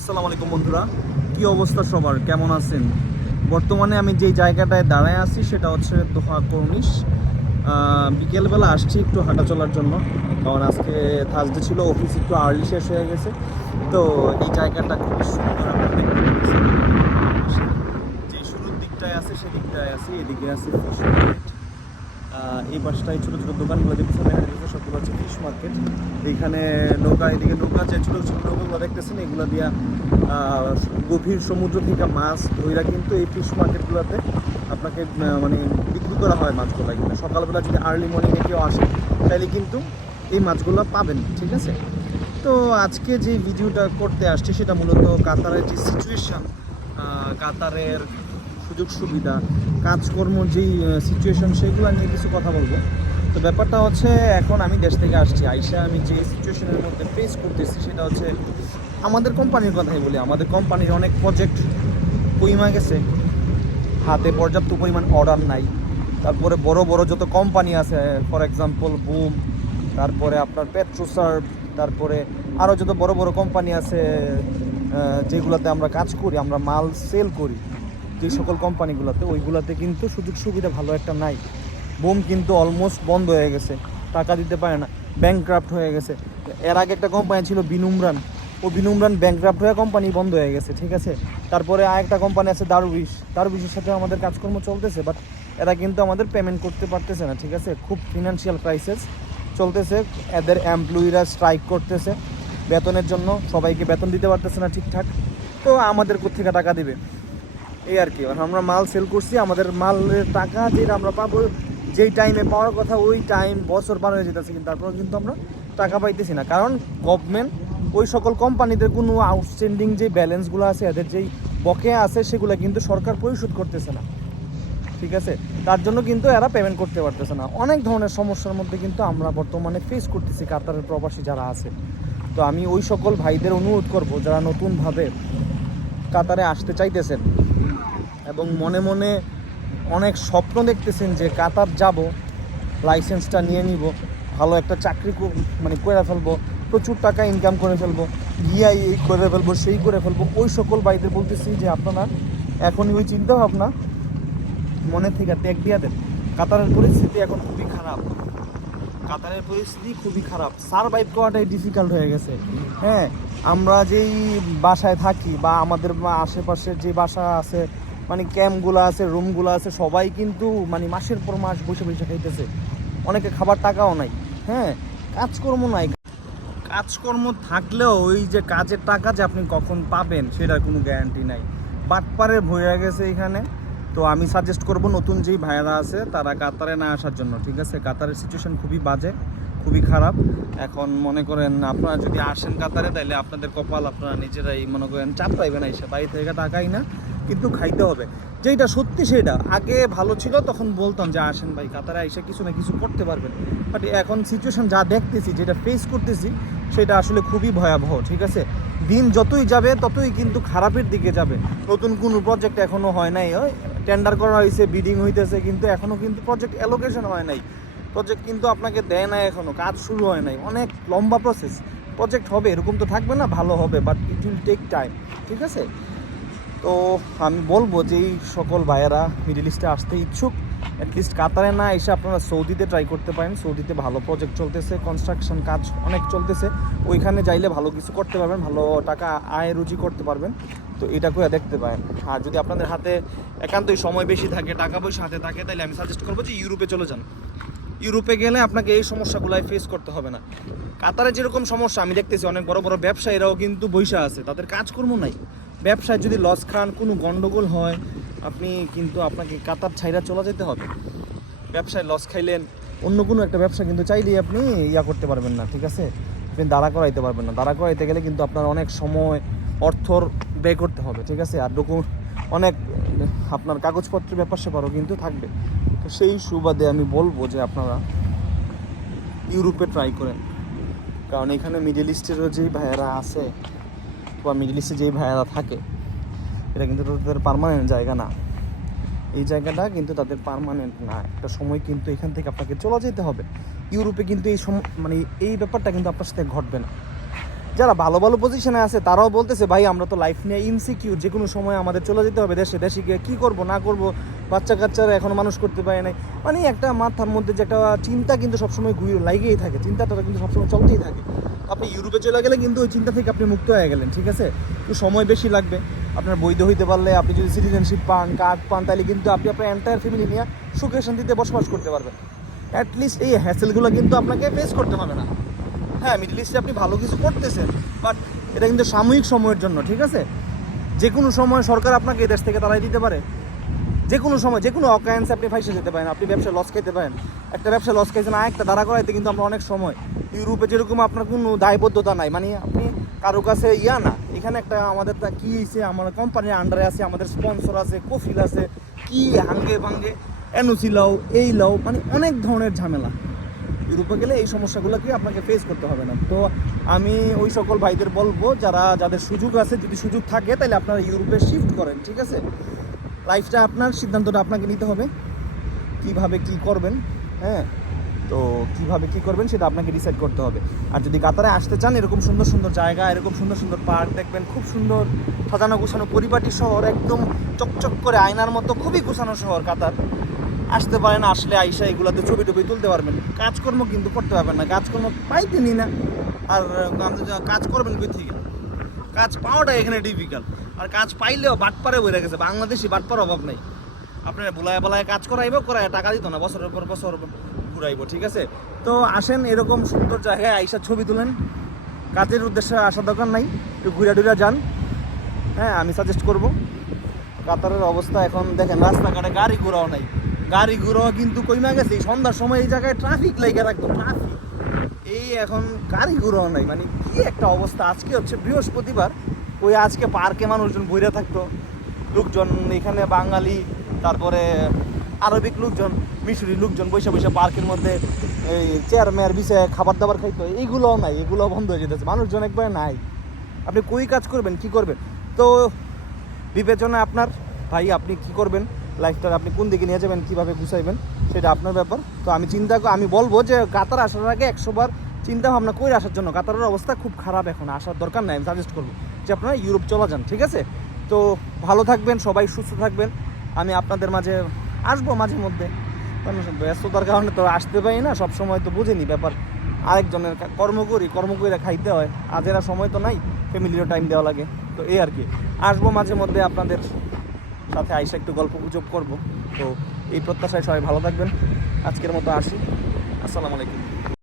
আসসালামু আলাইকুম বন্ধুরা। কি অবস্থা সবার? কেমন আছেন? বর্তমানে আমি যে জায়গাটায় দাঁড়ায় আছি সেটা হচ্ছে দোহা কর্নিশ। আহ, বিকেলবেলা আসছি একটু হাঁটা চলার জন্য। কারণ আজকে থার্সডে ছিল অফিস একটু আর্লি শেষ হয়ে গেছে। তো এই জায়গাটা খুবই সুন্দর যে শুরুর দিকটায় আছে সেদিকটায় আছে এদিকে আছে এই পাশটায় ছোটো ছোটো দোকানগুলো দেখতেছেন দেখা যাচ্ছে সবগুলো হচ্ছে ফিশ মার্কেট এইখানে নৌকা, এদিকে নৌকা যে ছোটো ছোটো নৌকাগুলো দেখতেছেন, এগুলো দিয়া গভীর সমুদ্র থেকে মাছ ধইরা কিন্তু এই ফিশ মার্কেটগুলোতে আপনাকে মানে বিক্রি করা হয় মাছগুলো এখানে সকালবেলা যদি আর্লি মর্নিংয়ে কেউ আসে তাহলে কিন্তু এই মাছগুলো পাবেন, ঠিক আছে? তো আজকে যে ভিডিওটা করতে আসছে, সেটা মূলত কাতারের যে সিচুয়েশান কাতারের সুযোগ সুবিধা, কাজকর্ম যেই সিচুয়েশন সেগুলো নিয়ে কিছু কথা বলব। তো ব্যাপারটা হচ্ছে, এখন আমি দেশ থেকে আসছি, আইসা আমি যে সিচুয়েশনের মধ্যে ফেস করতেছি সেটা হচ্ছে, আমাদের কোম্পানির কথাই বলি, আমাদের কোম্পানির অনেক প্রজেক্ট কইমা গেছে। হাতে পর্যাপ্ত পরিমাণ অর্ডার নাই। তারপরে বড় বড় যত কোম্পানি আছে ফর এক্সাম্পল বুম তারপরে আপনার পেট্রোসার্ভ তারপরে আরও যত বড় বড় কোম্পানি আছে যেগুলোতে আমরা কাজ করি, আমরা মাল সেল করি। যে সকল কোম্পানিগুলোতে, ওইগুলোতে কিন্তু সুযোগ সুবিধা ভালো একটা নাই। বোম কিন্তু অলমোস্ট বন্ধ হয়ে গেছে, টাকা দিতে পারে না ব্যাংক্রাফ্ট হয়ে গেছে। এর আগে একটা কোম্পানি ছিল বিনুমরান, ও বিনুমরান ব্যাংক্রাফ্ট হয়ে কোম্পানি বন্ধ হয়ে গেছে, ঠিক আছে? তারপরে আর একটা কোম্পানি আছে দারুবিশ দারুবিশের সাথে আমাদের কাজকর্ম চলতেছে বাট এরা কিন্তু আমাদের পেমেন্ট করতে পারতেছে না, ঠিক আছে? খুব ফিনান্সিয়াল ক্রাইসিস চলতেছে, এদের এমপ্লয়িরা স্ট্রাইক করতেছে। বেতনের জন্য সবাইকে বেতন দিতে পারতেছে না ঠিকঠাক। তো আমাদের কোথেকে টাকা দিবে? এই আর কি। আমরা মাল সেল করছি, আমাদের মালের টাকা যেটা আমরা পাবো, যেই টাইমে পাওয়ার কথা, ওই টাইম বছর পার হয়ে যেতেছে, কিন্তু তারপর কিন্তু আমরা টাকা পাইতেছি না। কারণ গভর্নমেন্ট ওই সকল কোম্পানিদের কোনো আউটস্ট্যান্ডিং যে ব্যালেন্সগুলো আছে, এদের যেই বকেয়া আছে, সেগুলো কিন্তু সরকার পরিশোধ করতেছে না। ঠিক আছে? তার জন্য কিন্তু এরা পেমেন্ট করতে পারতেছে না। অনেক ধরনের সমস্যার মধ্যে কিন্তু আমরা বর্তমানে ফেস করতেছি, কাতারের প্রবাসী যারা আছে। তো আমি ওই সকল ভাইদের অনুরোধ করব, যারা নতুনভাবে কাতারে আসতে চাইতেছেন এবং মনে মনে অনেক স্বপ্ন দেখতেছেন যে কাতার যাব, লাইসেন্সটা নিয়ে নিব, ভালো একটা চাকরি মানে করে ফেলব, প্রচুর টাকা ইনকাম করে ফেলব গিয়াই এই করে ফেলব, সেই করে ফেলব, ওই সকল ভাইদের বলতেছি যে আপনারা এখনই ওই চিন্তা ভাবনা মনে থেকে ত্যাগ দিয়া দেন। কাতারের পরিস্থিতি এখন খুবই খারাপ। কাতারের পরিস্থিতি খুবই খারাপ। সারভাইভ করাটাই ডিফিকাল্ট হয়ে গেছে। হ্যাঁ আমরা যেই বাসায় থাকি বা আমাদের আশেপাশের যে বাসা আছে মানে ক্যাম্পগুলো আছে রুমগুলো আছে, সবাই কিন্তু মানে মাসের পর মাস বসে বসে খাইতেছে। অনেকে খাবার টাকাও নাই হ্যাঁ? কাজকর্ম নাই। কাজকর্ম থাকলেও ওই যে কাজের টাকা যে আপনি কখন পাবেন, সেটার কোনো গ্যারান্টি নাই। বাটপারে ভয়ে গেছে এখানে। তো আমি সাজেস্ট করব নতুন যেই ভাইয়ারা আছে, তারা কাতারে না আসার জন্য, ঠিক আছে? কাতারের সিচুয়েশন খুবই বাজে, খুবই খারাপ। এখন মনে করেন আপনারা যদি আসেন কাতারে তাহলে আপনাদের কপাল আপনারা নিজেরাই মনে করেন চাপ পাইবেন এসে বাড়ি থেকে টাকাই না। কিন্তু খাইতে হবে। যেটা সত্যি সেটা। আগে ভালো ছিল, তখন বলতাম যে, আসেন ভাই, কাতারে এসে কিছু না কিছু করতে পারবেন। বাট এখন সিচুয়েশন যা দেখতেছি, যেটা ফেস করতেছি, সেটা আসলে খুবই ভয়াবহ, ঠিক আছে? দিন যতই যাবে, ততই কিন্তু খারাপের দিকে যাবে। নতুন কোনো প্রজেক্ট এখনও হয় নাই টেন্ডার করা হয়েছে বিডিং হইতেছে, কিন্তু এখনও কিন্তু প্রজেক্ট অ্যালোকেশন হয় নাই। প্রজেক্ট কিন্তু আপনাকে দেয় না এখনও কাজ শুরু হয় নাই। অনেক লম্বা প্রসেস প্রজেক্ট হবে, এরকম তো থাকবে না, ভালো হবে but it will take time ঠিক আছে? তো আমি বলব যে এই সকল ভাইয়েরা মিডিল ইস্টে আসতে ইচ্ছুক অ্যাটলিস্ট কাতারে না এসে আপনারা সৌদিতে ট্রাই করতে পারেন। সৌদিতে ভালো প্রজেক্ট চলতেছে কনস্ট্রাকশন কাজ অনেক চলতেছে। ওইখানে যাইলে ভালো কিছু করতে পারবেন, ভালো টাকা আয় রুজি করতে পারবেন। তো এটা করে দেখতে পারেন। আর যদি আপনাদের হাতে একান্তই সময় বেশি থাকে, টাকা পয়সা হাতে থাকে তাহলে আমি সাজেস্ট করব যে ইউরোপে চলে যান। ইউরোপে গেলে আপনাকে এই সমস্যাগুলাই ফেস করতে হবে না। কাতারে যেরকম সমস্যা, আমি দেখতেছি অনেক বড় বড় ব্যবসায়ীরাও কিন্তু বৈশা আছে, তাদের কাজকর্ম নাই। ব্যবসায় যদি লস খান, কোনো গন্ডগোল হয়, আপনি কিন্তু আপনাকে কাতার ছাইরা চলে যেতে হবে। ব্যবসায় লস খাইলেন, অন্য কোনো একটা ব্যবসা কিন্তু চাইলেই আপনি ইয়া করতে পারবেন না, ঠিক আছে? আপনি দাঁড়া করাইতে পারবেন না। দাঁড়া করাইতে গেলে কিন্তু আপনার অনেক সময়, অর্থর ব্যয় করতে হবে, ঠিক আছে? আর ডকু অনেক, আপনার কাগজপত্রের ব্যাপার সেপারও কিন্তু থাকবে। তো সেই সুবাদে আমি বলব যে আপনারা ইউরোপে ট্রাই করেন। কারণ এখানে মিডল ইস্টেরও যেই ভাইয়েরা আছে বা মিডল ইস্টে যেই ভাইয়েরা থাকে, এটা কিন্তু তাদের পার্মানেন্ট জায়গা না। এই জায়গাটা কিন্তু তাদের পার্মানেন্ট না। একটা সময় কিন্তু এখান থেকে আপনাকে চলে যেতে হবে। ইউরোপে কিন্তু এই সম মানে এই ব্যাপারটা কিন্তু আপনার সাথে ঘটবে না। যারা ভালো ভালো পজিশনে আছে, তারাও বলতেছে, ভাই, আমরা তো লাইফ নিয়ে ইনসিকিউর যে কোনো সময় আমাদের চলে যেতে হবে দেশে। দেশে গিয়ে কী করব, না করব, বাচ্চা কাচ্চারা এখন মানুষ করতে পারে নাই। মানে একটা মাথার মধ্যে যে একটা চিন্তা কিন্তু সবসময় ঘুরে লাগেই থাকে। চিন্তাটা কিন্তু সবসময় চলতেই থাকে। আপনি ইউরোপে চলে গেলে কিন্তু ওই চিন্তা থেকে আপনি মুক্ত হয়ে গেলেন, ঠিক আছে? একটু সময় বেশি লাগবে। আপনার বৈধ হইতে পারলে আপনি যদি সিটিজেনশিপ পান কার্ড পান, তাহলে কিন্তু আপনি আপনার এন্টায়ার ফ্যামিলি নিয়ে সুখে শান্তিতে বসবাস করতে পারবেন। অ্যাটলিস্ট এই হ্যাসেলগুলো কিন্তু আপনাকে ফেস করতে হবে না। হ্যাঁ মিডল ইস্টে আপনি ভালো কিছু করতেছেন বাট এটা কিন্তু সাময়িক সময়ের জন্য, ঠিক আছে? যে কোনো সময় সরকার আপনাকে এই দেশ থেকে তাড়াই দিতে পারে। যে কোনো সময় যে কোনো অকায়েন্সে আপনি ফাইসে যেতে পারেন, আপনি ব্যবসা লস খেতে পারেন। একটা ব্যবসা লস খাইছেন আর একটা দাঁড়া করাইতে কিন্তু আমরা অনেক সময়। ইউরোপে যেরকম আপনার কোনো দায়বদ্ধতা নাই মানে আপনি কারও কাছে ইয়া না, এখানে একটা আমাদের তা কি হয়েছে আমার কোম্পানির আন্ডারে আছে, আমাদের স্পন্সর আছে, কফিল আছে, কি হাঙ্গে ভাঙ্গে এনওসি লাও, এই লাও মানে অনেক ধরনের ঝামেলা। ইউরোপে গেলে এই সমস্যাগুলোকে আপনাকে ফেস করতে হবে না। তো আমি ওই সকল ভাইদের বলব, যারা, যাদের সুযোগ আছে, যদি সুযোগ থাকে, তাহলে আপনারা ইউরোপে শিফট করেন, ঠিক আছে? লাইফটা আপনার, সিদ্ধান্তটা আপনাকে নিতে হবে। কীভাবে কি করবেন হ্যাঁ? তো কীভাবে কি করবেন সেটা আপনাকে ডিসাইড করতে হবে। আর যদি কাতারে আসতে চান, এরকম সুন্দর সুন্দর জায়গা, এরকম সুন্দর সুন্দর পার্ক দেখবেন, খুব সুন্দর সাজানো গোছানো পরিপাটি শহর, একদম চকচক করে আয়নার মতো, খুবই গোছানো শহর কাতার। আসতে পারেন, আসলে আইসা এগুলাতে ছবি টবি তুলতে পারবেন। কাজকর্ম কিন্তু করতে পারবেন না, কাজকর্ম পাইতেনি না আর কাজ করবেন কই থেকে? কাজ পাওয়াটা এখানে ডিফিকাল্ট আর কাজ পাইলেও বাটপারে বই রেখেছে বাংলাদেশি বাটপার অভাব নেই। আপনার বুলায় বলায় কাজ করাইবো করায় টাকা দিত না, বছরের পর বছর ঘুরাইব, ঠিক আছে? তো আসেন এরকম সুন্দর জায়গায় আইসা ছবি তুলেন। কাজের উদ্দেশ্যে আসার দরকার নাই, একটু ঘুরে টুরে যান। হ্যাঁ আমি সাজেস্ট করব। কাতারের অবস্থা এখন দেখেন, রাস্তাঘাটে গাড়ি ঘোড়াও নাই। গাড়ি ঘোড়াও কিন্তু কইমা গেছে, এই সন্ধ্যার সময় এই জায়গায় ট্রাফিক লেগে রাখতো ট্রাফিক এই এখন গাড়ি ঘোড়াও নাই মানে কি একটা অবস্থা। আজকে হচ্ছে বৃহস্পতিবার ওই আজকে পার্কে মানুষজন বইরে থাকতো। লোকজন এখানে বাঙালি, তারপরে আরবিক লোকজন, মিশরি লোকজন বৈশা বৈশা পার্কের মধ্যে এই চেয়ার মেয়ার বিষয়ে খাবার দাবার খাইতো। এইগুলোও নাই এগুলো বন্ধ হয়ে যেতেছে। মানুষজন একবারে নাই। আপনি কই কাজ করবেন, কি করবেন? তো বিবেচনা আপনার, ভাই আপনি কি করবেন? লাইফটা আপনি কোন দিকে নিয়ে যাবেন, কীভাবে গুছাইবেন, সেটা আপনার ব্যাপার। তো আমি চিন্তা আমি বলব যে কাতার আসার আগে একশোবার চিন্তা ভাবনা করে আসার জন্য কাতারের অবস্থা খুব খারাপ এখন। আসার দরকার নাই, আমি সাজেস্ট করব। যে আপনারা ইউরোপ চলে যান, ঠিক আছে? তো ভালো থাকবেন, সবাই সুস্থ থাকবেন। আমি আপনাদের মাঝে আসব মাঝে মধ্যে। ব্যস্ততার কারণে তো আসতে পারি না সব সময় তো বুঝিনি ব্যাপার। আরেকজনের কর্ম করি, কর্ম করে খাইতে হয়। আজ এরা সময় তো নাই, ফ্যামিলিরও টাইম দেওয়া লাগে। তো এই আর কি। আসব মাঝে মধ্যে আপনাদের সাথে আইসা একটু গল্প গুজব করব। তো এই প্রত্যাশায় সবাই ভালো থাকবেন। আজকের মতো আসি। আসসালামু আলাইকুম।